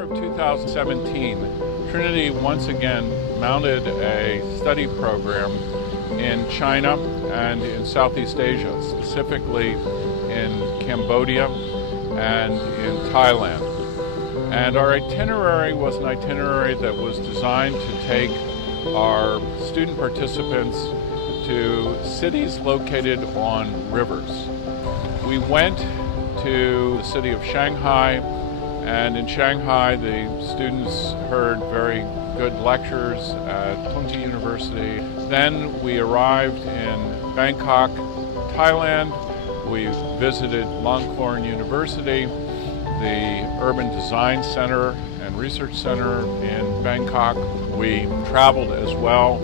summer of 2017, Trinity once again mounted a study program in China and in Southeast Asia, specifically in Cambodia and in Thailand. And our itinerary was an itinerary that was designed to take our student participants to cities located on rivers. We went to the city of Shanghai, and in Shanghai the students heard very good lectures at Tongji University. Then we arrived in Bangkok, Thailand. We visited Longkorn University, the Urban Design Center and Research Center in Bangkok. We traveled as well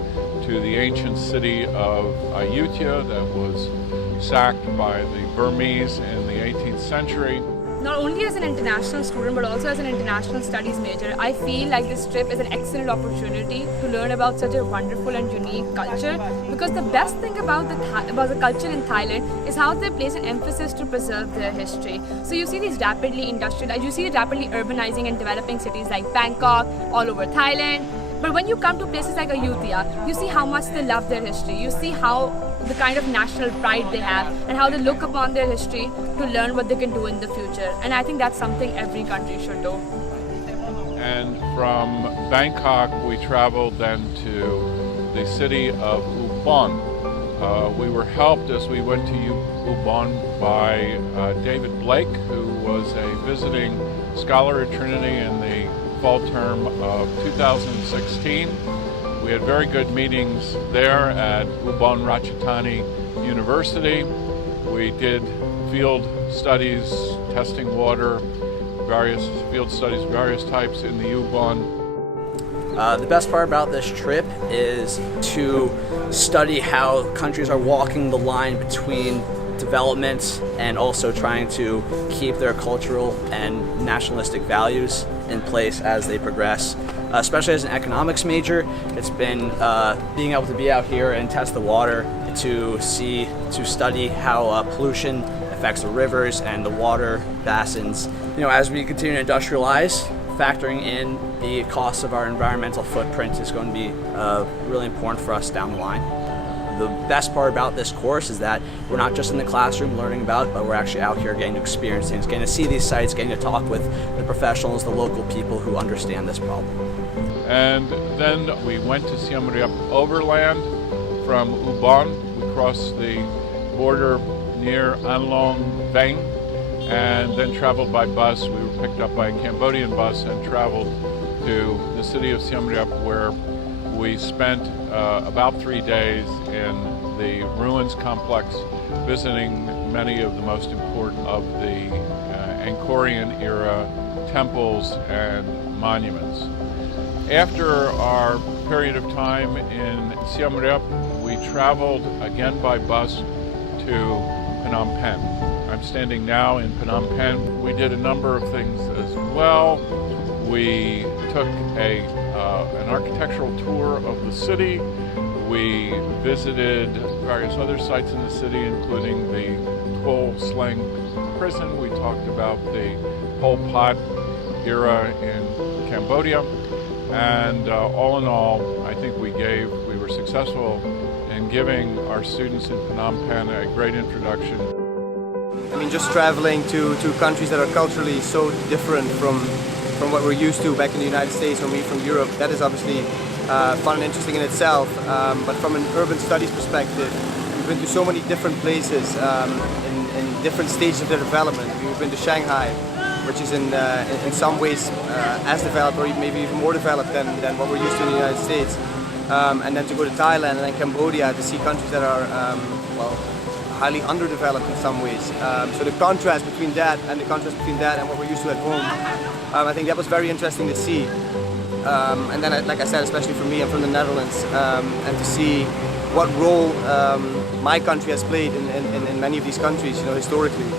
to the ancient city of Ayutthaya that was sacked by the Burmese in the 18th century. Not only as an international student but also as an international studies major, I feel like this trip is an excellent opportunity to learn about such a wonderful and unique culture, because the best thing about the culture in Thailand is how they place an emphasis to preserve their history. So you see these rapidly urbanizing and developing cities like Bangkok, all over Thailand. But when you come to places like Ayutthaya, you see how much they love their history. You see how the kind of national pride they have and how they look upon their history to learn what they can do in the future. And I think that's something every country should do. And from Bangkok, we traveled then to the city of Ubon. We were helped as we went to Ubon by David Blake, who was a visiting scholar at Trinity in the fall term of 2016. We had very good meetings there at Ubon Ratchathani University. We did field studies, testing water, various field studies of various types in the Ubon. The best part about this trip is to study how countries are walking the line between development and also trying to keep their cultural and nationalistic values in place as they progress. Especially as an economics major, it's been being able to be out here and test the water to study how pollution affects the rivers and the water basins. You know, as we continue to industrialize, factoring in the costs of our environmental footprint is going to be really important for us down the line. The best part about this course is that we're not just in the classroom learning about it, but we're actually out here getting to experience things, getting to see these sites, getting to talk with the professionals, the local people who understand this problem. And then we went to Siem Reap overland from Ubon. We crossed the border near An Long Veng and then traveled by bus. We were picked up by a Cambodian bus and traveled to the city of Siem Reap, where we spent about 3 days in the ruins complex, visiting many of the most important of the Angkorian era temples and monuments. After our period of time in Siem Reap, we traveled again by bus to Phnom Penh. I'm standing now in Phnom Penh. We did a number of things as well. We took an architectural tour of the city. We visited various other sites in the city, including the Tuol Sleng prison. We talked about the Pol Pot era in Cambodia. And all in all, I think we were successful in giving our students in Phnom Penh a great introduction. I mean, just traveling to countries that are culturally so different from what we're used to back in the United States or maybe from Europe, that is obviously fun and interesting in itself. But from an urban studies perspective, we've been to so many different places in different stages of their development. We've been to Shanghai, which is in some ways as developed or maybe even more developed than what we're used to in the United States. And then to go to Thailand and then Cambodia to see countries that are, highly underdeveloped in some ways. So the contrast between that and what we're used to at home, I think that was very interesting to see. And then, like I said, especially for me, I'm from the Netherlands, and to see what role my country has played in many of these countries, historically,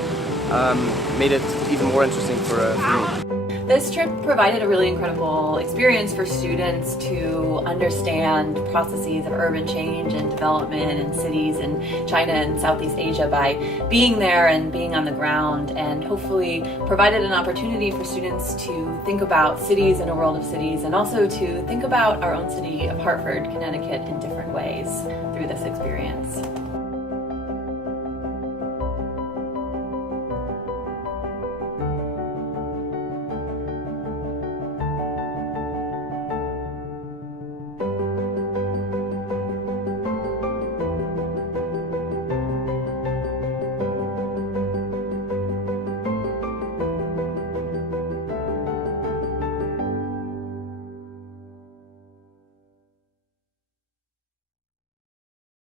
made it even more interesting for me. This trip provided a really incredible experience for students to understand processes of urban change and development in cities in China and Southeast Asia by being there and being on the ground, and hopefully provided an opportunity for students to think about cities in a world of cities, and also to think about our own city of Hartford, Connecticut in different ways through this experience.